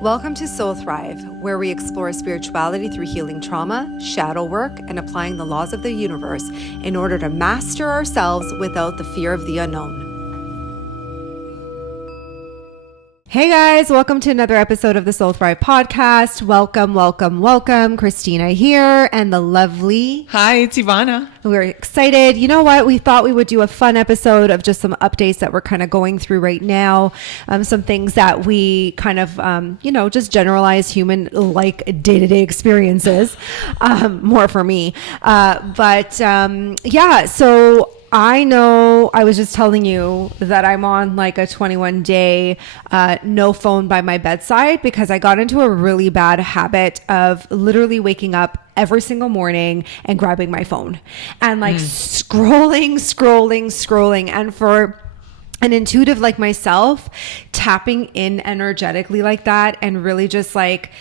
Welcome to Soul Thrive, where we explore spirituality through healing trauma, shadow work, and applying the laws of the universe in order to master ourselves without the fear of the unknown. Hey guys, welcome to another episode of the Soul Thrive podcast. Welcome. Christina here and the lovely... Hi, it's Ivana. We're excited. You know what? We thought we would do a fun episode of just some updates that we're kind of going through right now. Some things that we kind of, just generalized human like day-to-day experiences, more for me. So I know I was just telling you that I'm on like a 21-day no phone by my bedside because I got into a really bad habit of literally waking up every single morning and grabbing my phone and like scrolling. And for an intuitive like myself, tapping in energetically like that and really just like,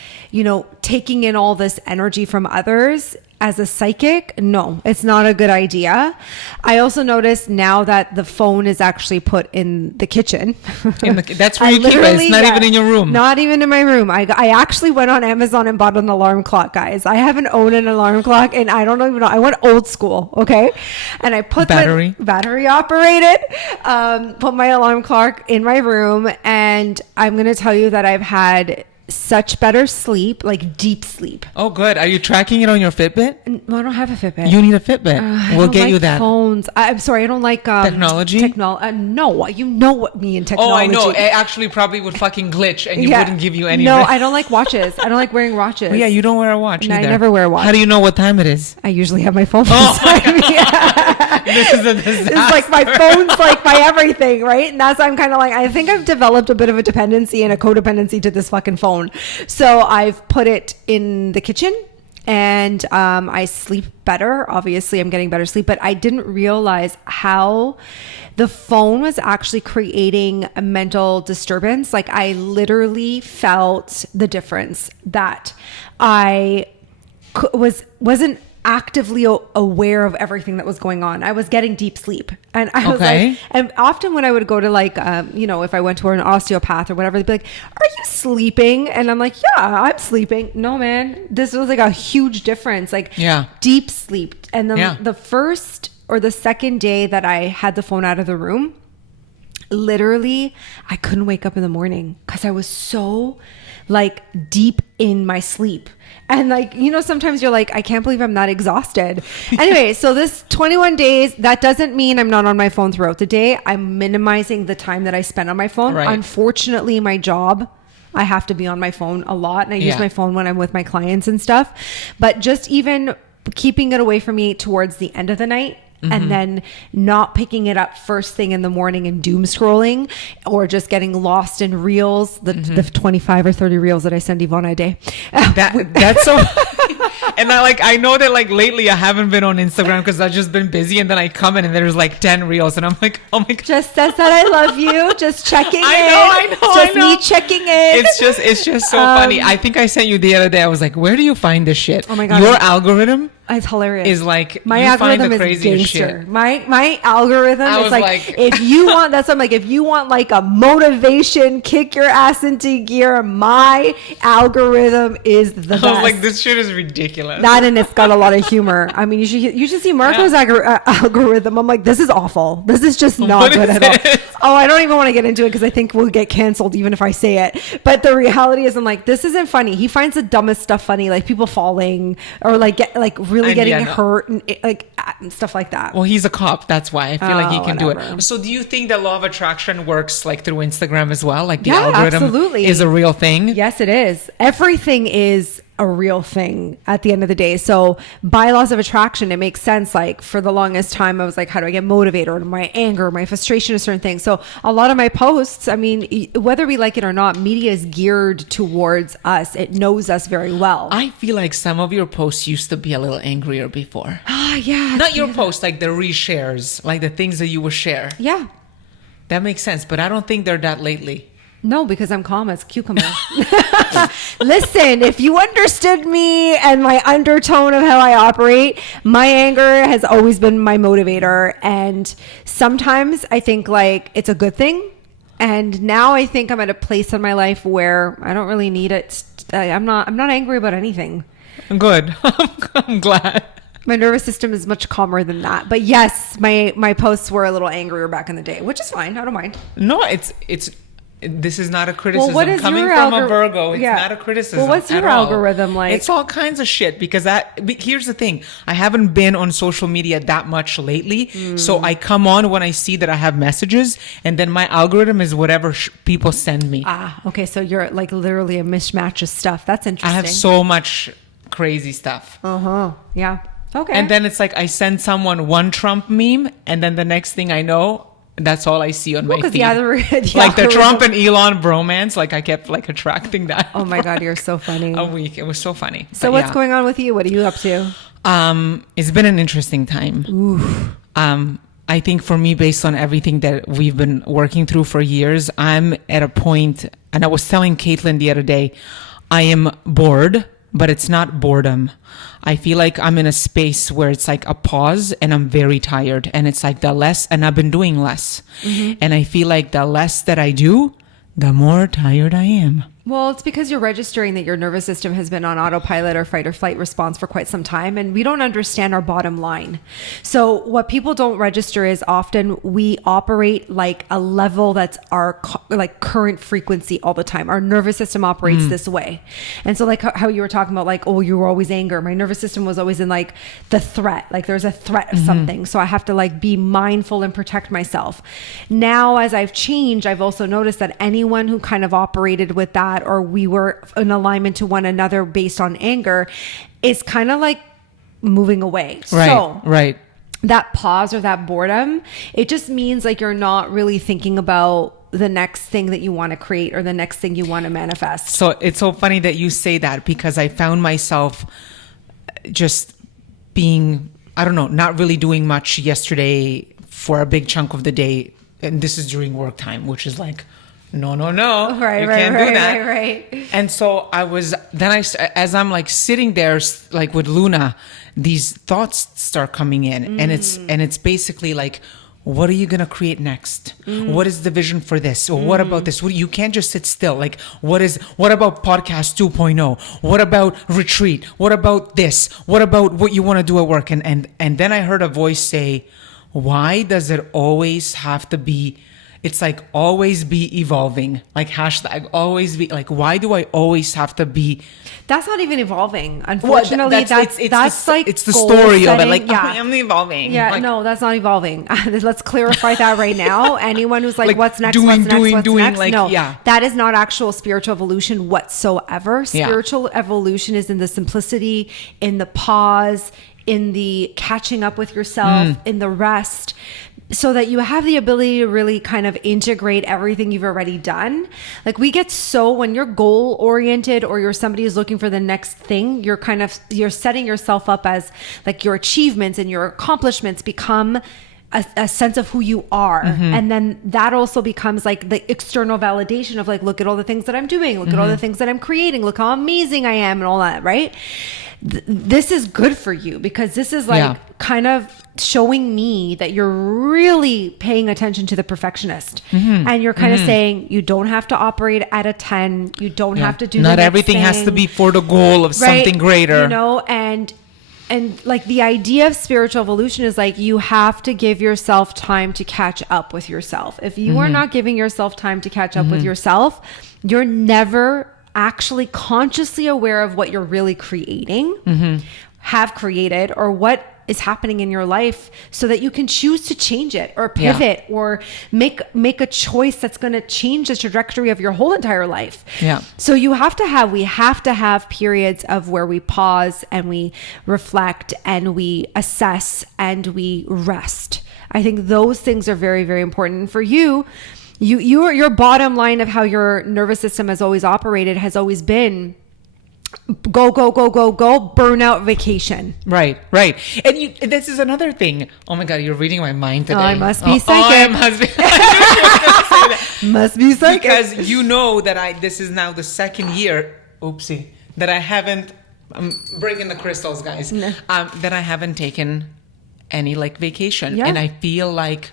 taking in all this energy from others as a psychic, no, it's not a good idea. I also noticed now that the phone is actually put in the kitchen. That's where you keep it. It's not even in your room. Not even in my room. I actually went on Amazon and bought an alarm clock, guys. I haven't owned an alarm clock and I don't even know. I went old school, okay? And I put battery operated, put my alarm clock in my room, and I'm going to tell you that I've had such better sleep, like deep sleep. Oh, good. Are you tracking it on your Fitbit? Well, I don't have a Fitbit. You need a Fitbit. We'll get you that. Phones. I'm sorry, I don't like technology. No, you know what me and technology. Oh, I know. It actually probably would fucking glitch, and you wouldn't give you any. No, I don't like watches. I don't like wearing watches. Well, yeah, you don't wear a watch. No, either. I never wear a watch. How do you know what time it is? I usually have my phone beside me. This is a disaster. It's like my phone's like my everything, right? And that's why I'm kind of like, I think I've developed a bit of a dependency and a codependency to this fucking phone. So I've put it in the kitchen and I sleep better. Obviously, I'm getting better sleep, but I didn't realize how the phone was actually creating a mental disturbance. Like I literally felt the difference that I wasn't actively aware of everything that was going on. I was getting deep sleep. And I was like, and often when I would go to like, if I went to an osteopath or whatever, they'd be like, are you sleeping? And I'm like, yeah, I'm sleeping. No, man, this was like a huge difference. Like deep sleep. And then the first or the second day that I had the phone out of the room, literally, I couldn't wake up in the morning because I was so like deep in my sleep. And like, sometimes you're like, I can't believe I'm that exhausted. Anyway, so this 21 days, that doesn't mean I'm not on my phone throughout the day. I'm minimizing the time that I spend on my phone. Right. Unfortunately, my job, I have to be on my phone a lot. And I use my phone when I'm with my clients and stuff. But just even keeping it away from me towards the end of the night, and then not picking it up first thing in the morning and doom scrolling or just getting lost in reels, the 25 or 30 reels that I send Ivana a day. That's so and I know that like lately I haven't been on Instagram because I've just been busy, and then I come in and there's like 10 reels and I'm like, oh my God. Just says that I love you. Just checking in. I know. Just me checking in. It's just so funny. I think I sent you the other day. I was like, where do you find this shit? Oh my God. Your algorithm. It's hilarious. Is like my you algorithm find the is craziest gangster. shit. My algorithm is like if you want, that's what I'm like, if you want like a motivation, kick your ass into gear, my algorithm is the best. I was like, this shit is ridiculous. That, and it's got a lot of humor. I mean, you should see Marco's algorithm. I'm like, this is awful. This is just not good at all. Oh, I don't even want to get into it because I think we'll get canceled even if I say it. But the reality is, I'm like, this isn't funny. He finds the dumbest stuff funny, like people falling or like really getting hurt and stuff like that. Well, he's a cop. That's why I feel like he can do it. So do you think that law of attraction works like through Instagram as well? Like the algorithm is a real thing? Yes, it is. Everything is a real thing at the end of the day. So by laws of attraction, it makes sense. Like for the longest time, I was like, how do I get motivated, or my anger, my frustration to certain things? So a lot of my posts, I mean, whether we like it or not, media is geared towards us. It knows us very well. I feel like some of your posts used to be a little angrier before. Yeah. Not your posts, like the reshares, like the things that you would share. Yeah. That makes sense. But I don't think they're that lately. No, because I'm calm as cucumber. Listen, if you understood me and my undertone of how I operate, my anger has always been my motivator. And sometimes I think like it's a good thing. And now I think I'm at a place in my life where I don't really need it. I'm not angry about anything. Good. I'm glad. My nervous system is much calmer than that. But yes, my posts were a little angrier back in the day, which is fine. I don't mind. No, this is not a criticism. What is coming your from a Virgo. It's Yeah. not a criticism. Well, what's your at all. algorithm like? It's all kinds of shit because here's the thing. I haven't been on social media that much lately. So I come on when I see that I have messages, and then my algorithm is whatever people send me. Okay. So you're like literally a mismatch of stuff. That's interesting. I have so much crazy stuff. Yeah. Okay. And then it's like I send someone one Trump meme, and then the next thing I know, that's all I see on my feed. Like the Trump and Elon bromance, like I kept like attracting that. Oh my God, you're so funny. A week. It was so funny. So what's going on with you? What are you up to? It's been an interesting time. Oof. I think for me, based on everything that we've been working through for years, I'm at a point, and I was telling Caitlin the other day, I am bored, but it's not boredom. I feel like I'm in a space where it's like a pause and I'm very tired, and it's like and I've been doing less. And I feel like the less that I do, the more tired I am. Well, it's because you're registering that your nervous system has been on autopilot or fight or flight response for quite some time, and we don't understand our bottom line. So what people don't register is often we operate like a level that's our like current frequency all the time. Our nervous system operates this way. And so like how you were talking about like, oh, you were always anger. My nervous system was always in like the threat, like there's a threat of something. So I have to like be mindful and protect myself. Now, as I've changed, I've also noticed that anyone who kind of operated with that, or we were in alignment to one another based on anger, is kind of like moving away. Right. That pause or that boredom, it just means like you're not really thinking about the next thing that you want to create or the next thing you want to manifest. So it's so funny that you say that, because I found myself just being, I don't know, not really doing much yesterday for a big chunk of the day. And this is during work time, which is like, no, you can't do that. Right. And so as I'm like sitting there, like with Luna, these thoughts start coming in, and it's basically like, what are you going to create next? What is the vision for this? Or what about this? You can't just sit still. Like, what about podcast 2.0? What about retreat? What about this? What about what you want to do at work? And then I heard a voice say, why does it always have to be, it's like always be evolving, like hashtag always be, like, why do I always have to be? That's not even evolving. Unfortunately, that's like it's the story setting. of it. Like, yeah. I am evolving. Yeah, like, no, that's not evolving. Let's clarify that right now. Anyone who's like what's next? Doing, Like, no, yeah. That is not actual spiritual evolution whatsoever. Spiritual evolution is in the simplicity, in the pause, in the catching up with yourself, in the rest, so that you have the ability to really kind of integrate everything you've already done. Like, we get so, when you're goal oriented or you're somebody who's looking for the next thing, you're setting yourself up as like your achievements and your accomplishments become a sense of who you are. And then that also becomes like the external validation of like, look at all the things that I'm doing, look at all the things that I'm creating, look how amazing I am and all that, right? This is good for you, because this is like kind of showing me that you're really paying attention to the perfectionist, and you're kind of saying you don't have to operate at a 10, you don't have to do not the next everything thing, has to be for the goal of something greater, you know. And like the idea of spiritual evolution is like, you have to give yourself time to catch up with yourself. If you are not giving yourself time to catch up with yourself, you're never actually consciously aware of what you're really creating, have created, or what is happening in your life, so that you can choose to change it or pivot or make a choice that's going to change the trajectory of your whole entire life. So we have to have periods of where we pause and we reflect and we assess and we rest. I think those things are very, very important for you. Your bottom line of how your nervous system has always operated has always been go, burnout, vacation. Right. And this is another thing. Oh my God, you're reading my mind today. I must be psychic. Must be psychic. Because you know that this is now the second year, that I haven't, I'm breaking the crystals, guys, that I haven't taken any like vacation. And I feel like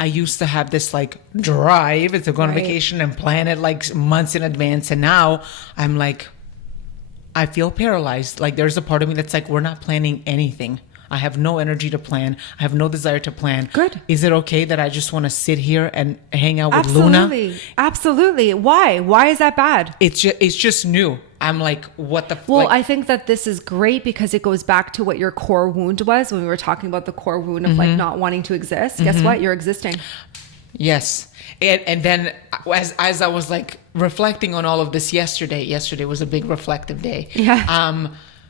I used to have this like drive to go on Right. vacation and plan it like months in advance. And now I'm like, I feel paralyzed. Like there's a part of me that's like, we're not planning anything. I have no energy to plan. I have no desire to plan. Good. Is it okay that I just want to sit here and hang out with Luna? Absolutely. Absolutely. Why? Why is that bad? It's just new. I'm like, what the? Well, like, I think that this is great because it goes back to what your core wound was when we were talking about the core wound of like not wanting to exist. Guess what? You're existing. yes. And then as I was like reflecting on all of this yesterday was a big reflective day. Yeah.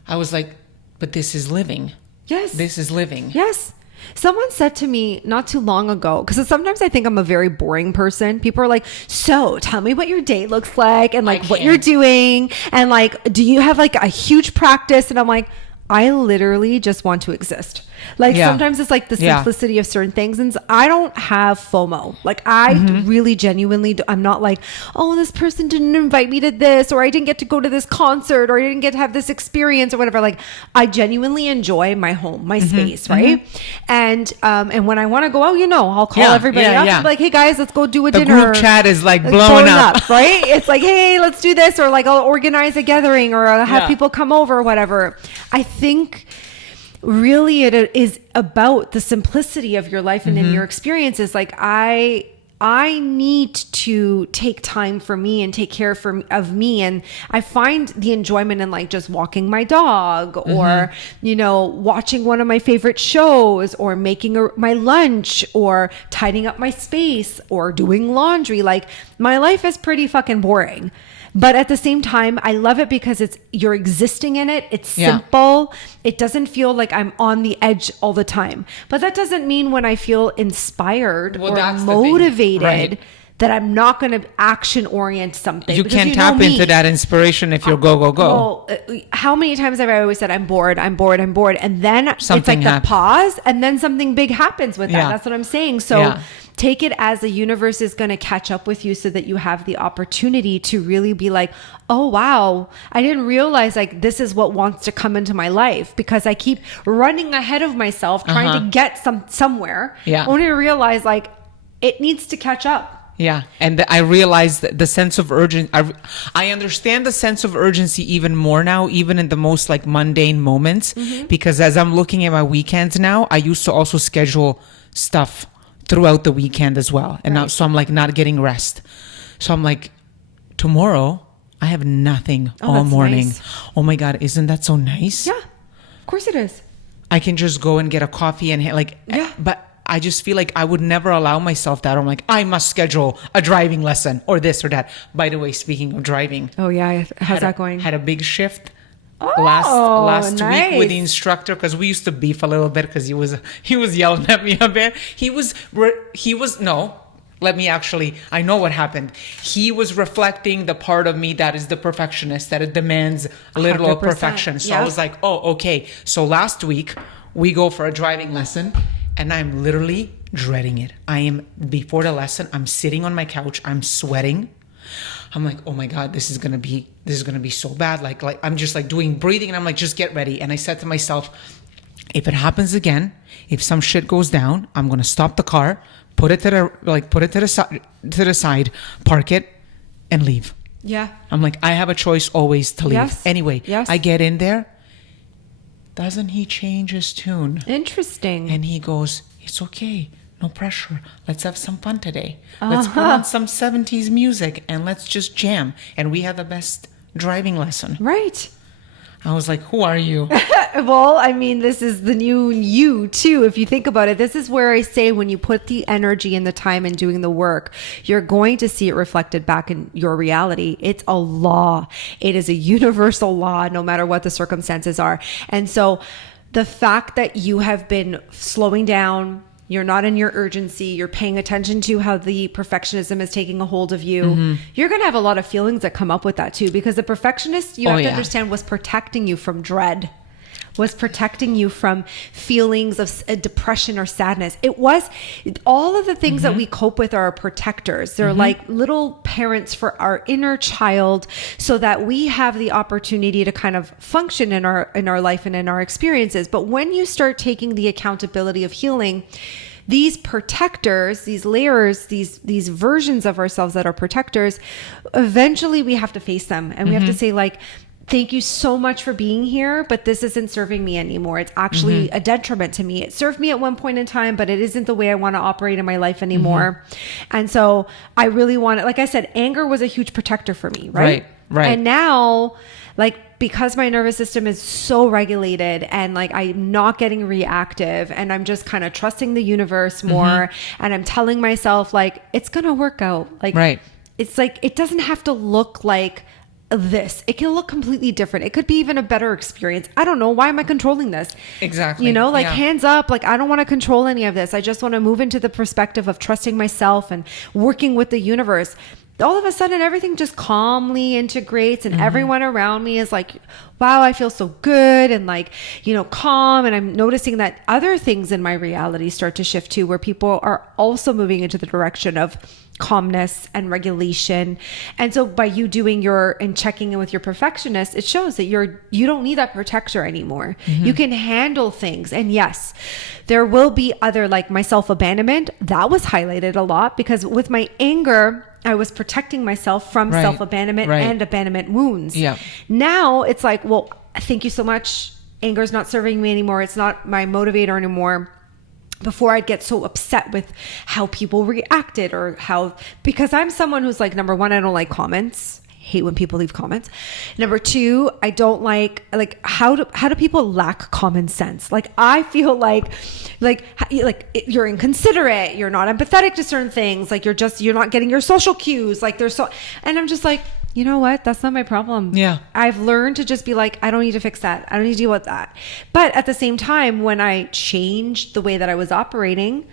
I was like, but this is living. Yes. This is living. Yes. Someone said to me not too long ago, because sometimes I think I'm a very boring person. People are like, so tell me what your day looks like and like what you're doing. And like, do you have like a huge practice? And I'm like, I literally just want to exist. Like sometimes it's like the simplicity of certain things. And I don't have FOMO. Like I really genuinely, I'm not like, oh, this person didn't invite me to this, or I didn't get to go to this concert, or I didn't get to have this experience or whatever. Like I genuinely enjoy my home, my space. Right. And when I want to go out, I'll call everybody up and be like, hey guys, let's go do a dinner. The group chat is like blowing up. Right. It's like, hey, let's do this. Or like I'll organize a gathering or I'll have people come over or whatever. I think really it is about the simplicity of your life and in your experiences. Like I need to take time for me and take care of me. And I find the enjoyment in like just walking my dog or, watching one of my favorite shows or making my lunch or tidying up my space or doing laundry. Like my life is pretty fucking boring. But at the same time, I love it because you're existing in it. It's simple. It doesn't feel like I'm on the edge all the time. But that doesn't mean when I feel inspired or motivated that I'm not going to action orient something. You can't tap into that inspiration if you're go. Well, how many times have I always said, I'm bored. And then something it's like the pause and then something big happens with that. That's what I'm saying. So take it as the universe is going to catch up with you so that you have the opportunity to really be like, oh, wow, I didn't realize like this is what wants to come into my life because I keep running ahead of myself trying to get somewhere. Only to realize like it needs to catch up. Yeah. And I realized that the sense of urgency, I understand the sense of urgency even more now, even in the most like mundane moments, because as I'm looking at my weekends now, I used to also schedule stuff throughout the weekend as well. And now, so I'm like not getting rest. So I'm like, tomorrow I have nothing all morning. Nice. Oh my God, isn't that so nice? Yeah, of course it is. I can just go and get a coffee and but I just feel like I would never allow myself that. I'm like, I must schedule a driving lesson or this or that. By the way, speaking of driving. Oh yeah. How's that going? Had a big shift. Last week with the instructor, because we used to beef a little bit because he was yelling at me a bit. I know what happened. He was reflecting the part of me that is the perfectionist, that it demands a little of perfection. So I was like, oh, okay. So last week we go for a driving lesson and I'm literally dreading it. Before the lesson, I'm sitting on my couch, I'm sweating. I'm like, oh my God, this is gonna be so bad. Like I'm just like doing breathing and I'm like, just get ready. And I said to myself, if it happens again, if some shit goes down, I'm gonna stop the car, put it to the side, park it, and leave. Yeah. I'm like, I have a choice always to leave. Yes. Anyway, yes. I get in there. Doesn't he change his tune? Interesting. And he goes, it's okay. No pressure. Let's have some fun today. Let's put on some 70s music and let's just jam. And we had the best driving lesson. Right. I was like, who are you? Well, I mean, this is the new you too. If you think about it, this is where I say when you put the energy and the time in doing the work, you're going to see it reflected back in your reality. It's a law. It is a universal law, no matter what the circumstances are. And so the fact that you have been slowing down, you're not in your urgency, you're paying attention to how the perfectionism is taking a hold of you. You're going to have a lot of feelings that come up with that too, because the perfectionist, you have to understand, was protecting you from dread, was protecting you from feelings of depression or sadness. It was all of the things that we cope with are protectors. They're like little parents for our inner child, so that we have the opportunity to kind of function in our life and in our experiences. But when you start taking the accountability of healing, these protectors, these layers, these versions of ourselves that are protectors, eventually we have to face them, and we have to say like, thank you so much for being here, but this isn't serving me anymore. It's actually a detriment to me. It served me at one point in time, but it isn't the way I want to operate in my life anymore. And so I really want to, like I said, anger was a huge protector for me, right? Right. And now, like, because my nervous system is so regulated and like I'm not getting reactive and I'm just kind of trusting the universe more, and I'm telling myself like, it's going to work out. Like, it's like, it doesn't have to look like this. It can look completely different. It could be even a better experience. I don't know. Why am I controlling this? Exactly. You know, like hands up, like I don't want to control any of this. I just want to move into the perspective of trusting myself and working with the universe. All of a sudden, everything just calmly integrates, and everyone around me is like, wow, I feel so good and like, you know, calm. And I'm noticing that other things in my reality start to shift too, where people are also moving into the direction of calmness and regulation. And so by you doing your and checking in with your perfectionist, it shows that you don't need that protector anymore. You can handle things. And yes, there will be other, like my self-abandonment, that was highlighted a lot because with my anger, I was protecting myself from self-abandonment and abandonment wounds. Yeah. Now it's like, well, thank you so much. Anger is not serving me anymore. It's not my motivator anymore. Before I'd get so upset with how people reacted or because I'm someone who's like, number one, I don't like comments. I hate when people leave comments. Number two, I don't like how do people lack common sense? Like I feel like you're inconsiderate. You're not empathetic to certain things. Like you're not getting your social cues. Like and I'm just like, you know what? That's not my problem. Yeah. I've learned to just be like, I don't need to fix that. I don't need to deal with that. But at the same time, when I changed the way that I was operating,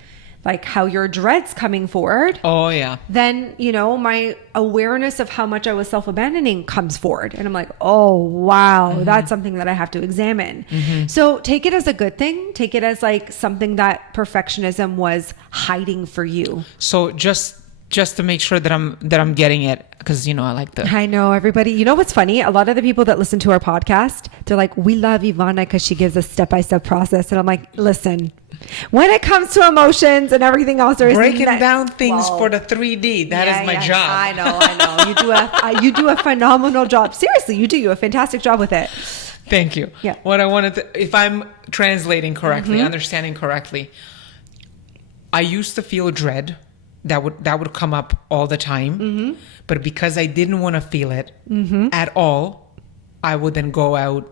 like how your dread's coming forward. Oh, yeah. Then, you know, my awareness of how much I was self-abandoning comes forward. And I'm like, oh, wow, that's something that I have to examine. So take it as a good thing. Take it as like something that perfectionism was hiding for you. So just to make sure that I'm getting it, because you know I like I know everybody. You know what's funny? A lot of the people that listen to our podcast, they're like, we love Ivana because she gives a step-by-step process, and I'm like, listen, when it comes to emotions and everything else, there is breaking down things for the 3D. That is my job. I know. You do a phenomenal job. Seriously, you do. You do a fantastic job with it. Thank you. Yeah. What I wanted to, if I'm translating correctly, understanding correctly, I used to feel dread. That would come up all the time. But because I didn't want to feel it at all, I would then go out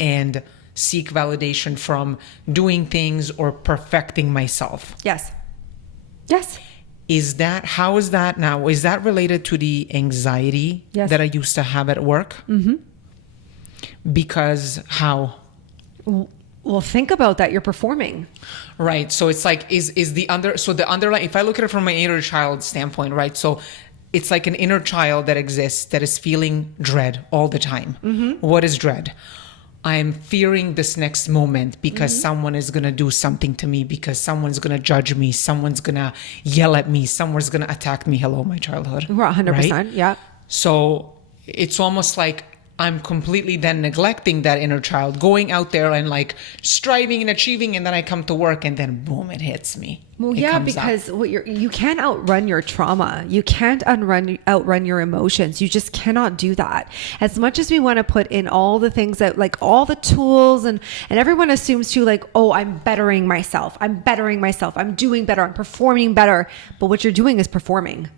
and seek validation from doing things or perfecting myself. Yes. How is that now? Is that related to the anxiety that I used to have at work? Because how? Well, think about that. You're performing. Right. So it's like, the underlying, if I look at it from my inner child standpoint, right? So it's like an inner child that exists that is feeling dread all the time. What is dread? I'm fearing this next moment because someone is going to do something to me, because someone's going to judge me. Someone's going to yell at me. Someone's going to attack me. Hello, my childhood. 100%. Right? Yeah. So it's almost like I'm completely then neglecting that inner child, going out there and like striving and achieving, and then I come to work and then boom, it hits me. Well, yeah, because you can't outrun your trauma. You can't outrun your emotions. You just cannot do that. As much as we want to put in all the things that, like all the tools, and everyone assumes too, like, oh, I'm bettering myself. I'm doing better. I'm performing better. But what you're doing is performing,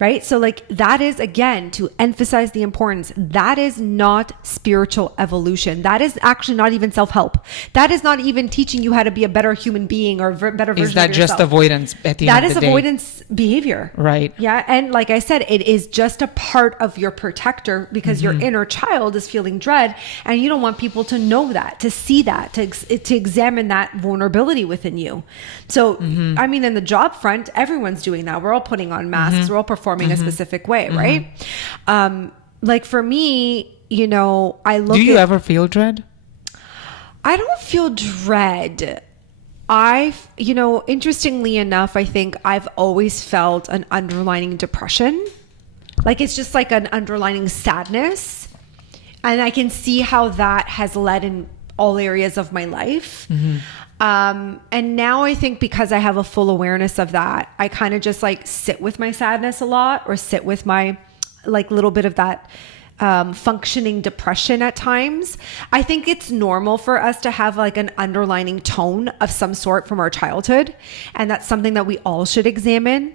right? So like that is, again, to emphasize the importance, that is not spiritual evolution. That is actually not even self-help. That is not even teaching you how to be a better human being or better version of yourself. Just avoidance at the end of the day. That is avoidance behavior. Right. Yeah. And like I said, it is just a part of your protector, because your inner child is feeling dread, and you don't want people to know that, to see that, to examine that vulnerability within you. So, I mean, in the job front, everyone's doing that. We're all putting on masks. We're all performing a specific way, right? Like for me, you know, Do you ever feel dread? I don't feel dread. Interestingly enough, I think I've always felt an underlying depression. Like it's just like an underlying sadness. And I can see how that has led in all areas of my life. And now I think because I have a full awareness of that, I kind of just like sit with my sadness a lot, or sit with my like little bit of that functioning depression at times. I think it's normal for us to have like an underlining tone of some sort from our childhood. And that's something that we all should examine.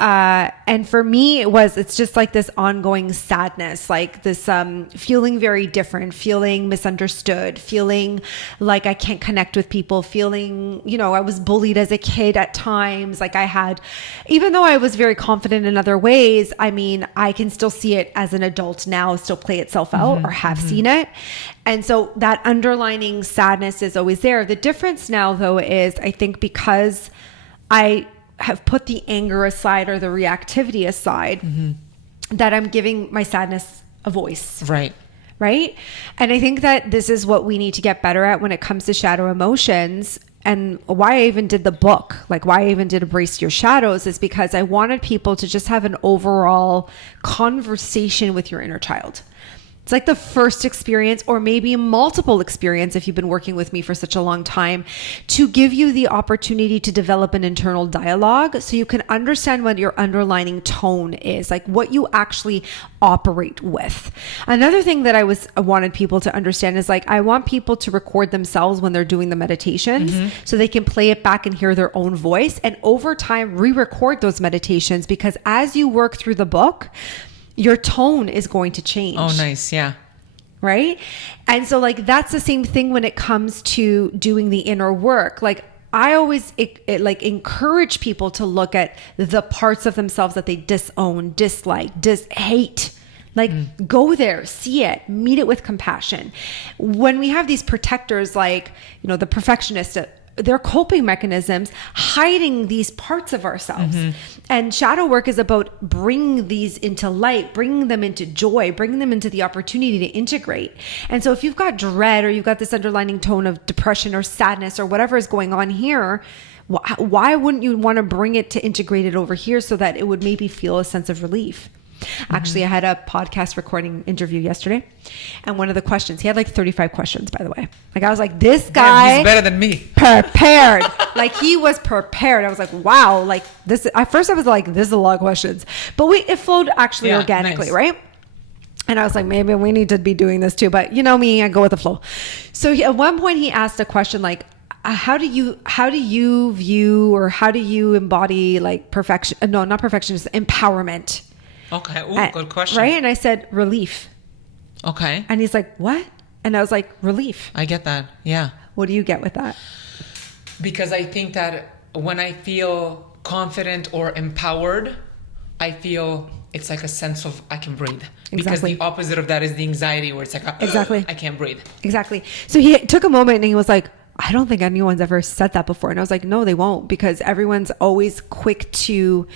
And for me, it's just like this ongoing sadness, like this, feeling very different, feeling misunderstood, feeling like I can't connect with people, feeling, I was bullied as a kid at times. Like even though I was very confident in other ways, I mean, I can still see it as an adult now, still play itself out or have seen it. And so that underlining sadness is always there. The difference now though, is I think because I have put the anger aside or the reactivity aside, that I'm giving my sadness a voice. Right. Right. And I think that this is what we need to get better at when it comes to shadow emotions. And why I even did the book, like why I even did Embrace Your Shadows, is because I wanted people to just have an overall conversation with your inner child. It's like the first experience, or maybe multiple experience if you've been working with me for such a long time, to give you the opportunity to develop an internal dialogue so you can understand what your underlying tone is, like what you actually operate with. Another thing that I wanted people to understand is like, I want people to record themselves when they're doing the meditations so they can play it back and hear their own voice, and over time re-record those meditations, because as you work through the book, your tone is going to change. Oh, nice. Yeah. Right. And so like, that's the same thing when it comes to doing the inner work. Like I always like encourage people to look at the parts of themselves that they disown, dislike, hate. Like go there, see it, meet it with compassion. When we have these protectors, like, the perfectionist, their coping mechanisms hiding these parts of ourselves. And shadow work is about bringing these into light, bringing them into joy, bringing them into the opportunity to integrate. And so if you've got dread, or you've got this underlying tone of depression or sadness or whatever is going on here, why wouldn't you want to bring it to integrate it over here so that it would maybe feel a sense of relief? Actually, I had a podcast recording interview yesterday, and one of the questions, he had like 35 questions, by the way. Like I was like, this guy, he's better than me. Prepared. Like he was prepared. I was like, wow. Like this, at first I was like, this is a lot of questions, but it flowed actually organically. Nice. Right? And I was like, maybe we need to be doing this too, but you know me, I go with the flow. So at one point he asked a question like, how do you view, or how do you embody like perfection? No, not perfection, just empowerment. Okay. Ooh, good question. Right? And I said, relief. Okay. And he's like, what? And I was like, relief. I get that. Yeah. What do you get with that? Because I think that when I feel confident or empowered, I feel it's like a sense of I can breathe. Exactly. Because the opposite of that is the anxiety, where it's like, exactly, I can't breathe. Exactly. So he took a moment and he was like, I don't think anyone's ever said that before. And I was like, no, they won't, because everyone's always quick to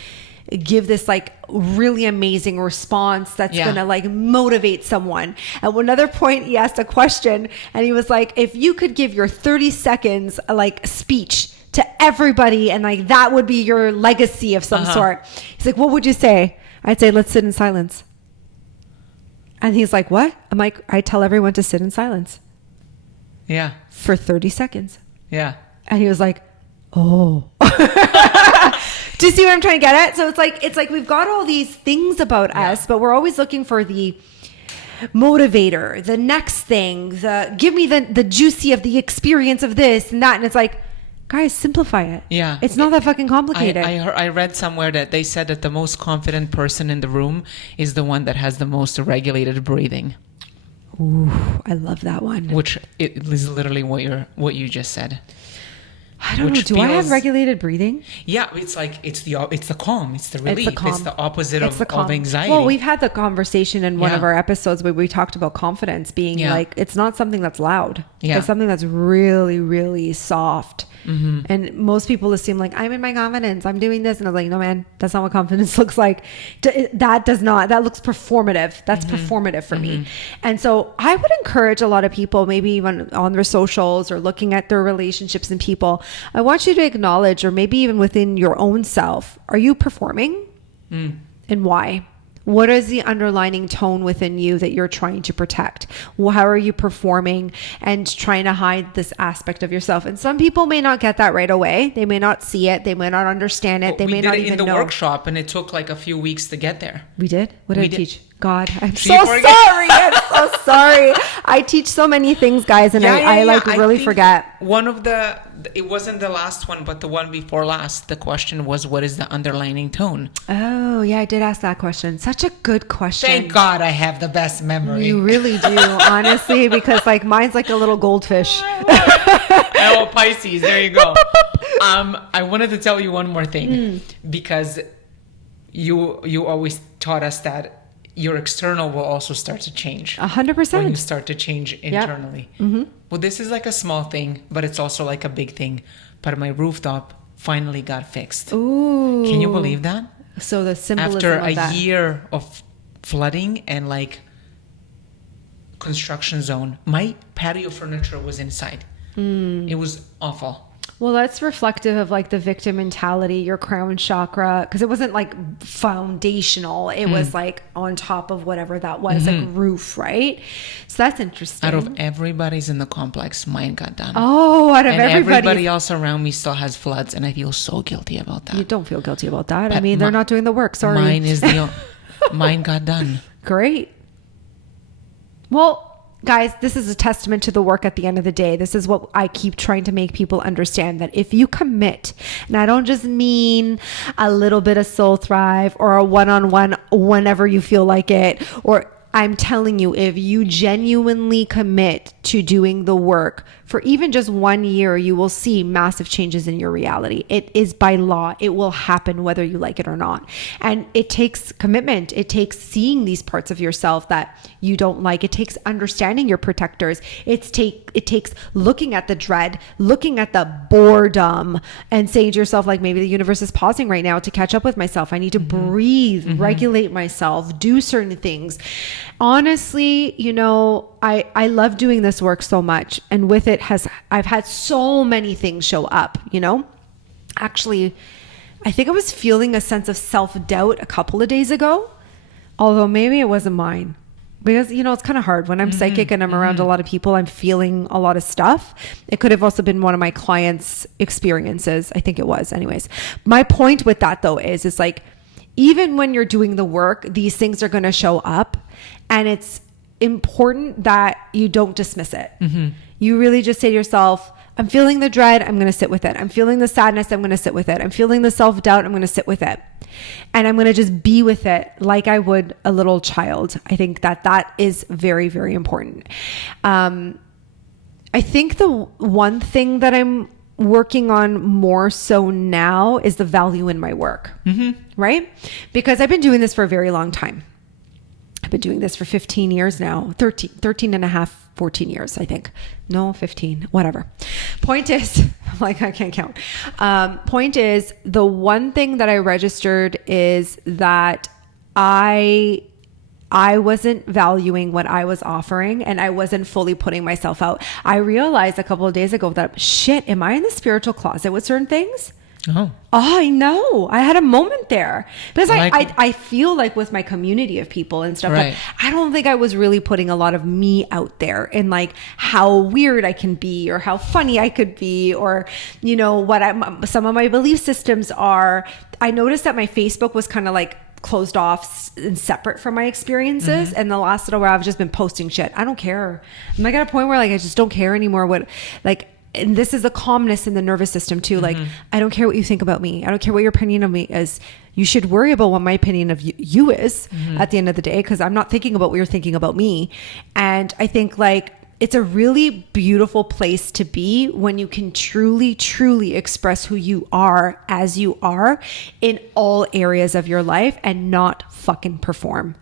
give this like really amazing response that's gonna like motivate someone. At another point he asked a question and he was like, if you could give your 30 seconds like speech to everybody, and like that would be your legacy of some sort, he's like, what would you say? I'd say, let's sit in silence. And he's like, what? I'm like, I tell everyone to sit in silence. Yeah. For 30 seconds. Yeah. And he was like, oh. Do you see what I'm trying to get at? So it's like we've got all these things about us, but we're always looking for the motivator, the next thing, give me the juicy of the experience of this and that. And it's like, guys, simplify it. Yeah. It's not that fucking complicated. I read somewhere that they said that the most confident person in the room is the one that has the most regulated breathing. Ooh, I love that one. Which it is literally what you just said. I don't know. Do I have regulated breathing? Yeah, it's like it's the calm, it's the relief, it's the opposite of anxiety. Well, we've had the conversation in one of our episodes where we talked about confidence being like, it's not something that's loud. Yeah. It's something that's really, really soft. Mm-hmm. And most people assume like, I'm in my confidence, I'm doing this, and I'm like, no man, that's not what confidence looks like. That looks performative. That's performative for me. And so I would encourage a lot of people, maybe even on their socials or looking at their relationships and people, I want you to acknowledge, or maybe even within your own self, are you performing? And why? What is the underlining tone within you that you're trying to protect? How are you performing and trying to hide this aspect of yourself? And some people may not get that right away. They may not see it. They may not understand it. They may not even know. We did it in the workshop, and it took like a few weeks to get there. We did? What did I teach? God, I'm so sorry. I'm so sorry. I teach so many things, guys, and I really forget. One of it wasn't the last one, but the one before last, the question was, what is the underlining tone? Oh, yeah, I did ask that question. Such a good question. Thank God I have the best memory. You really do, honestly, because like mine's like a little goldfish. Oh, Pisces, there you go. I wanted to tell you one more thing, because you always taught us that your external will also start to change. 100%. When you start to change internally. Yep. Mm-hmm. Well, this is like a small thing, but it's also like a big thing. But my rooftop finally got fixed. Ooh. Can you believe that? So the symbolism after of that. a year of flooding and like construction zone, my patio furniture was inside. It was awful. Well, that's reflective of like the victim mentality, your crown chakra, because it wasn't like foundational. It was like on top of whatever that was, like roof, right? So that's interesting. Out of everybody's in the complex, mine got done. Oh, out of everybody else around me still has floods, and I feel so guilty about that. You don't feel guilty about that. But I mean, they're not doing the work. Sorry. Mine got done. Great. Well, guys, this is a testament to the work at the end of the day. This is what I keep trying to make people understand, that if you commit, and I don't just mean a little bit of Soul Thrive or a one-on-one whenever you feel like it, or I'm telling you, if you genuinely commit to doing the work for even just 1 year, you will see massive changes in your reality. It is by law. It will happen whether you like it or not. And it takes commitment. It takes seeing these parts of yourself that you don't like. It takes understanding your protectors. It takes looking at the dread, looking at the boredom, and saying to yourself, like, maybe the universe is pausing right now to catch up with myself. I need to breathe, regulate myself, do certain things. Honestly, I love doing this work so much, and with it I've had so many things show up, Actually, I think I was feeling a sense of self-doubt a couple of days ago, although maybe it wasn't mine. Because, it's kind of hard when I'm psychic and I'm around a lot of people, I'm feeling a lot of stuff. It could have also been one of my clients' experiences. I think it was. Anyways, my point with that though is like, even when you're doing the work, these things are going to show up, and it's important that you don't dismiss it. You really just say to yourself, I'm feeling the dread, I'm going to sit with it. I'm feeling the sadness, I'm going to sit with it. I'm feeling the self-doubt, I'm going to sit with it. And I'm going to just be with it like I would a little child. I think that is very, very important. I think the one thing that I'm working on more so now is the value in my work, right? Because I've been doing this for a very long time. I've been doing this for 15 years now, 13 and a half, 14 years, I think. No, 15, whatever. Point is, I'm like, I can't count. Point is, the one thing that I registered is that I wasn't valuing what I was offering, and I wasn't fully putting myself out. I realized a couple of days ago that, shit, am I in the spiritual closet with certain things? Oh, I know. I had a moment there because I feel like with my community of people and stuff, right, I don't think I was really putting a lot of me out there, and like how weird I can be, or how funny I could be, or, what some of my belief systems are. I noticed that my Facebook was kind of like closed off and separate from my experiences. And the last little while I've just been posting shit. I don't care. I'm like at a point where like, I just don't care anymore and this is a calmness in the nervous system too. Like, I don't care what you think about me. I don't care what your opinion of me is. You should worry about what my opinion of you is at the end of the day, because I'm not thinking about what you're thinking about me. And I think like, it's a really beautiful place to be when you can truly, truly express who you are as you are in all areas of your life and not fucking perform.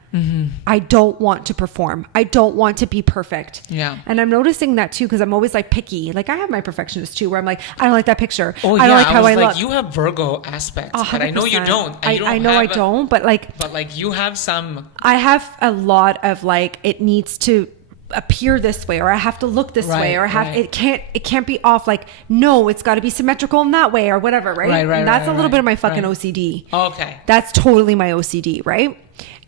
I don't want to perform. I don't want to be perfect. Yeah. And I'm noticing that too, because I'm always like picky. Like I have my perfectionist too, where I'm like, I don't like that picture. Oh, I don't like how I look. You have Virgo aspects, 100%. But I know you don't. I know I don't, but like. But like you have some. I have a lot of like, it needs to appear this way, or I have to look this way, or I have right. it can't be off. Like, no, it's got to be symmetrical in that way, or whatever, right? And that's a little bit of my fucking OCD. Okay. That's totally my OCD, right?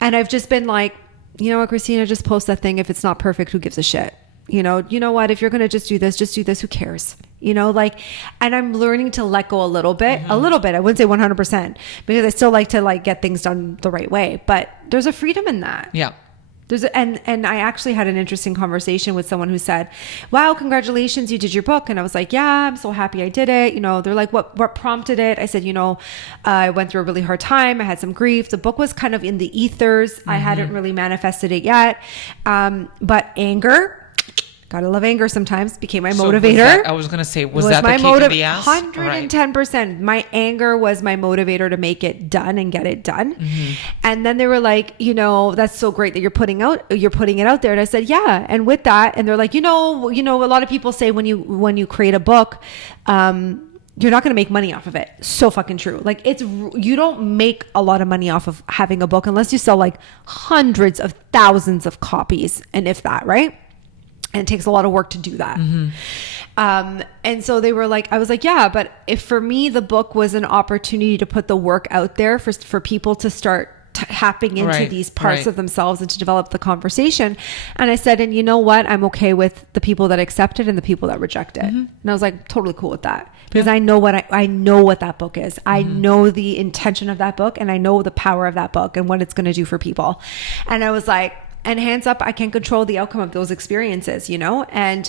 And I've just been like, you know what, Christina, just post that thing. If it's not perfect, who gives a shit? You know what? If you're going to just do this, Who cares? You know, like, and I'm learning to let go a little bit. I wouldn't say 100%, because I still like to like get things done the right way, but there's a freedom in that. Yeah. And I actually had an interesting conversation with someone who said, wow, congratulations, you did your book. And I was like, yeah, I'm so happy I did it. You know, they're like, what prompted it? I said, I went through a really hard time. I had some grief. The book was kind of in the ethers. I hadn't really manifested it yet. But anger, gotta love anger sometimes, became my motivator. I was going to say, was that the kick in the ass? 110%. My anger was my motivator to make it done and get it done. And then they were like, that's so great that you're putting it out there. And I said, yeah. And with that, and they're like, a lot of people say when you create a book, you're not going to make money off of it. So fucking true. Like, you don't make a lot of money off of having a book unless you sell like hundreds of thousands of copies. And if that, right? And it takes a lot of work to do that. And so they were like, I was like, yeah, but if for me, the book was an opportunity to put the work out there for people to start tapping into these parts of themselves and to develop the conversation. And I said, and you know what? I'm okay with the people that accept it and the people that reject it. And I was like, totally cool with that, because I know I know what that book is. I know the intention of that book, and I know the power of that book and what it's going to do for people. And I was like, and hands up, I can't control the outcome of those experiences, And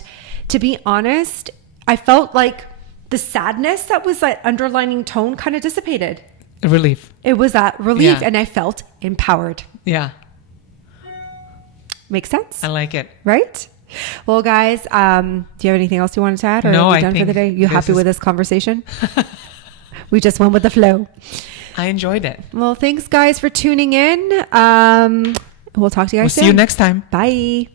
to be honest, I felt like the sadness that was that underlining tone kind of dissipated. Relief. It was that relief, and I felt empowered. Yeah. Makes sense? I like it. Right? Well, guys, do you have anything else you wanted to add? Or no, are we I done think for the day? You happy with this conversation? We just went with the flow. I enjoyed it. Well, thanks, guys, for tuning in. We'll talk to you guys soon. See you next time. Bye.